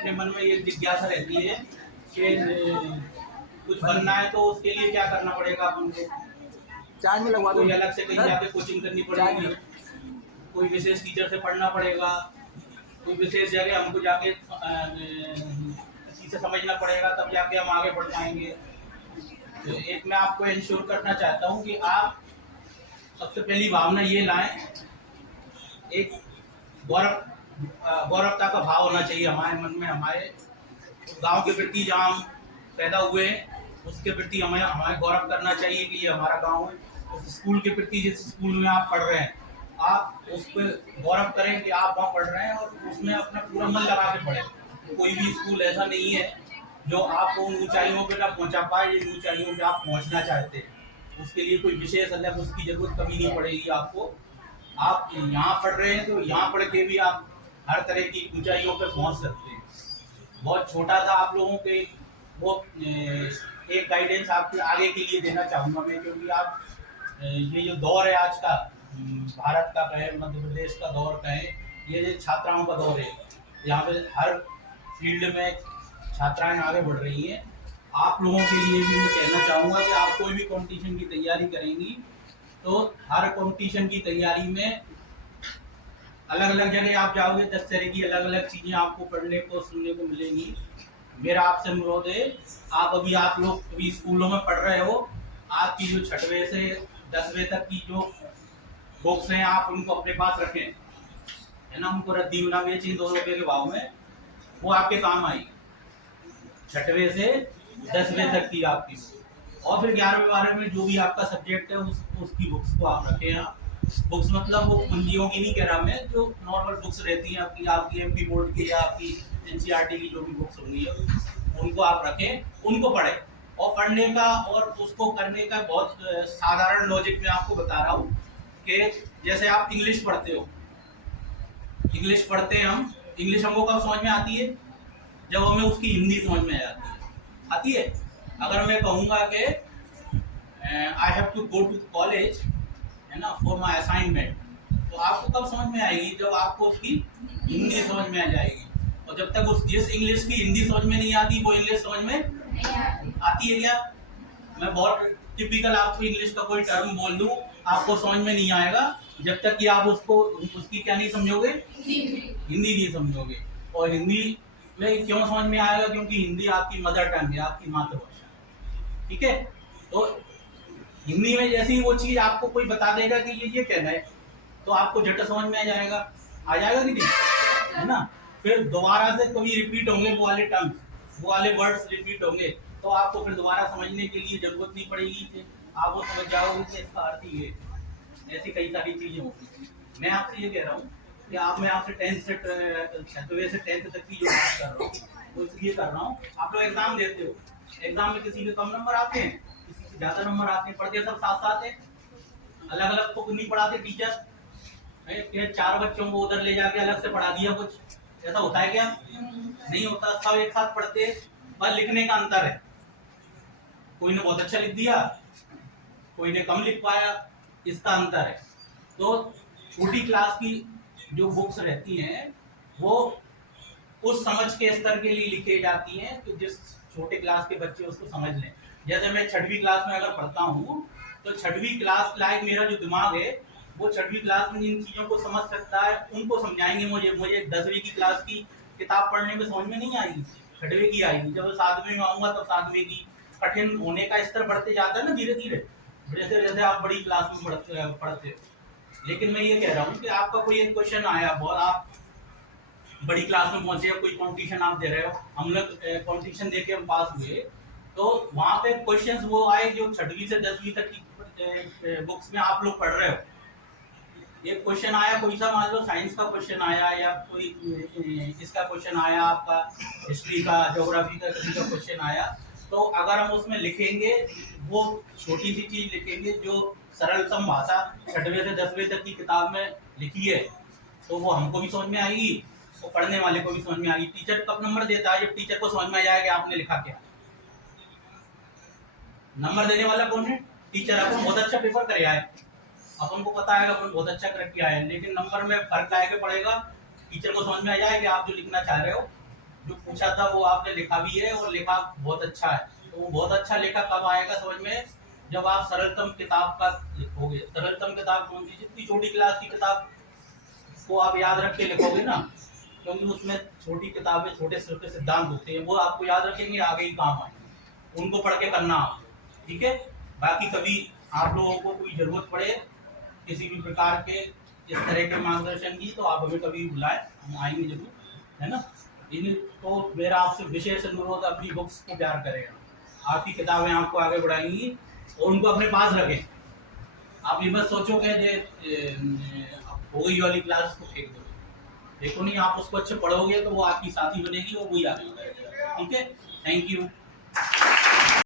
अपने मन में ये जिज्ञासा रहती है कि कुछ बनना है तो उसके लिए क्या करना पड़ेगा अपन को। चार्ज में लगवा दो कोई अलग से कहीं जाके कोचिंग करनी पड़ेगी, कोई विशेष टीचर से पढ़ना पड़ेगा, कोई विशेष जगह हमको जाके किसी से समझना पड़ेगा, तब जाके हम आगे बढ़ पाएंगे। तो एक मैं आपको इंश्योर करना चाहता हूँ कि आप सबसे पहली भावना ये लाएं, एक गौरवता का भाव होना चाहिए हमारे मन में, हमारे गांव के प्रति जहाँ हम पैदा हुए हैं उसके प्रति हमें हमारे गौरव करना चाहिए कि ये हमारा गांव है। उस स्कूल के प्रति, जिस स्कूल में आप पढ़ रहे हैं, आप उस पर गौरव करें कि आप वहाँ पढ़ रहे हैं और उसमें अपना पूरा मन लगा के पढ़ें। कोई भी स्कूल ऐसा नहीं है जो आपको उन ऊंचाइयों पर ना पहुँचा पाए जिन ऊंचाइयों पर आप पहुँचना चाहते हैं। उसके लिए कोई विशेष अलग उसकी जरूरत कभी नहीं पड़ेगी आपको। आप यहाँ पढ़ रहे हैं तो यहाँ पढ़ के भी आप हर तरह की ऊंचाइयों पर पहुँच सकते हैं। बहुत छोटा सा आप लोगों के वो एक गाइडेंस आपके आगे के लिए देना चाहूँगा मैं, क्योंकि आप ये जो दौर है आज का, भारत का कहें, मध्य प्रदेश का दौर कहें, ये जो छात्राओं का दौर है, यहाँ पे हर फील्ड में छात्राएं आगे बढ़ रही हैं। आप लोगों के लिए भी मैं कहना चाहूँगा कि आप कोई भी कॉम्पिटिशन की तैयारी करेंगी तो हर कॉम्पिटिशन की तैयारी में अलग अलग जगह आप जाओगे, 10 तरह की अलग अलग चीज़ें आपको पढ़ने को सुनने को मिलेंगी। मेरा आपसे अनुरोध है, आप लोग अभी स्कूलों में पढ़ रहे हो, आपकी जो 6वीं से 10वीं तक की जो बुक्स हैं आप उनको अपने पास रखें, है ना। उनको रद्दी बना बेचें 2 रुपये के भाव में, वो आपके काम आएगी 6वीं से 10वीं तक की आपकी। और फिर 11वीं 12वीं में जो भी आपका सब्जेक्ट है उसकी बुक्स को आप रखें। यहाँ बुक्स मतलब वो कुंजियों की नहीं कह रहा मैं, जो नॉर्मल बुक्स रहती हैं आपकी एमपी बोर्ड की या आपकी एनसीईआरटी की जो भी बुक्स होंगी उनको आप रखें, उनको पढ़ें। और पढ़ने का और उसको करने का बहुत साधारण लॉजिक मैं आपको बता रहा हूँ कि जैसे आप इंग्लिश पढ़ते हो, इंग्लिश पढ़ते हैं हम, इंग्लिश हमको कब समझ में आती है? जब हमें उसकी हिंदी समझ में आती है। अगर मैं कहूँगा कि I have to go to college, है ना, फॉर माई असाइनमेंट, तो आपको कब समझ में आएगी? जब आपको उसकी हिंदी समझ में आ जाएगी। और जब तक उस जिस इंग्लिश की हिंदी समझ में नहीं आती वो इंग्लिश समझ में आती है क्या? मैं बहुत टिपिकल आपको इंग्लिश का कोई टर्म बोल दूं, आपको समझ में नहीं आएगा जब तक कि आप उसकी क्या नहीं समझोगे, हिंदी नहीं समझोगे। और हिंदी में क्यों समझ में आएगा? क्योंकि हिंदी आपकी मदर टंग है, आपकी मातृभाषा, ठीक है। तो हिंदी में जैसे ही वो चीज आपको कोई बता देगा कि ये कहना है, तो आपको झट समझ में आ जाएगा कि नहीं, है ना। फिर दोबारा से कभी रिपीट होंगे वो वाले टर्म्स, वो वाले वर्ड्स रिपीट होंगे, तो आपको फिर दोबारा समझने के लिए जरूरत नहीं पड़ेगी कि आप वो समझ जाओगे कि इसका अर्थ ये है। ऐसी कई सारी चीजें होती हैं। मैं आपसे ये कह रहा हूँ कि मैं आपसे 10th से 6वीं से 10th तक की जो बात कर रहा हूँ वो इसलिए कर रहा हूँ, आप लोग एग्जाम देते हो, एग्जाम में किसी के कम नंबर आते हैं, किसी के ज्यादा नंबर आते हैं, पढ़ते सब साथ साथ है, अलग अलग तो नहीं पढ़ाते टीचर, 4 बच्चों को उधर ले जाके अलग से पढ़ा दिया, कुछ ऐसा होता है क्या? नहीं होता, सब एक साथ पढ़ते, बस लिखने का अंतर है। कोई ने बहुत अच्छा लिख दिया, कोई ने कम लिख पाया, इसका अंतर है। तो छोटी क्लास की जो बुक्स रहती हैं वो उस समझ के स्तर के लिए लिखी जाती हैं कि जिस छोटे क्लास के बच्चे उसको समझ लें। जैसे मैं 6वीं क्लास में अगर पढ़ता हूँ तो 6वीं क्लास लायक मेरा जो दिमाग है वो 6वीं क्लास में जिन चीज़ों को समझ सकता है उनको समझाएंगे। मुझे 10वीं की क्लास की किताब पढ़ने में समझ में नहीं आएगी, 6वीं की आएगी। जब 7वीं में आऊँगा तब 7वीं की कठिन होने का स्तर बढ़ते जाता है ना धीरे धीरे, जैसे जैसे आप बड़ी क्लास में पढ़ते हो। लेकिन मैं ये कह रहा हूँ कि आपका कोई एक क्वेश्चन आया, बहुत आप बड़ी क्लास में पहुंचे, कोई कंपटीशन आप दे रहे हो, हम लोग कंपटीशन दे के हम पास हुए, तो वहाँ पे क्वेश्चंस वो आए जो 6वीं से 10वीं तक की बुक्स में आप लोग पढ़ रहे हो। एक क्वेश्चन आया कोई सा, मान लो साइंस का क्वेश्चन आया या कोई इसका क्वेश्चन आया, आपका हिस्ट्री का, ज्योग्राफी का किसी का क्वेश्चन आया, तो अगर हम उसमें लिखेंगे वो छोटी सी चीज लिखेंगे जो सरलतम भाषा 6वीं से 10वीं तक की किताब में लिखी है, तो वो हमको भी समझ में आएगी, वो पढ़ने वाले को भी समझ में आएगी। टीचर कब नंबर देता है? जब टीचर को समझ में आ जाए कि आपने लिखा क्या। नंबर देने वाला कौन है? टीचर। अपन बहुत अच्छा पेपर कर आए, अपन को पता है अपन बहुत अच्छा करके आए, लेकिन नंबर में फर्क आएगा पड़ेगा, टीचर को समझ में आ जाए कि आप जो लिखना चाह रहे हो जो पूछा था वो आपने लिखा भी है और लिखा बहुत अच्छा है। तो वो बहुत अच्छा लिखा कब आएगा समझ में, जब आप सरलतम किताब का लिखोगे। सरलतम किताब कौन सी, जितनी छोटी क्लास की किताब को आप याद रख के लिखोगे ना, क्योंकि उसमें छोटी किताबें छोटे छोटे सिद्धांत होते हैं, वो आपको याद रखेंगे, आगे ही काम आएंगे, उनको पढ़ के करना आप। ठीक है, बाकी कभी आप लोगों को कोई जरूरत पड़े किसी भी प्रकार के इस तरह के मार्गदर्शन की, तो आप हमें कभी बुलाएं, हम आएंगे जरूर, है ना। इन तो मेरा आपसे विशेष अनुरोध, अपनी बुक्स को प्यार करेगा, आपकी किताबें आपको आगे बढ़ाएंगी और उनको अपने पास रखें। आप ये मत सोचोगे हो गई वाली क्लास को फेंक दो, देखो नहीं, आप उसको अच्छे पढ़ोगे तो वो आपकी साथी बनेगी और वही आगे बढ़ेगा। ठीक है, थैंक यू।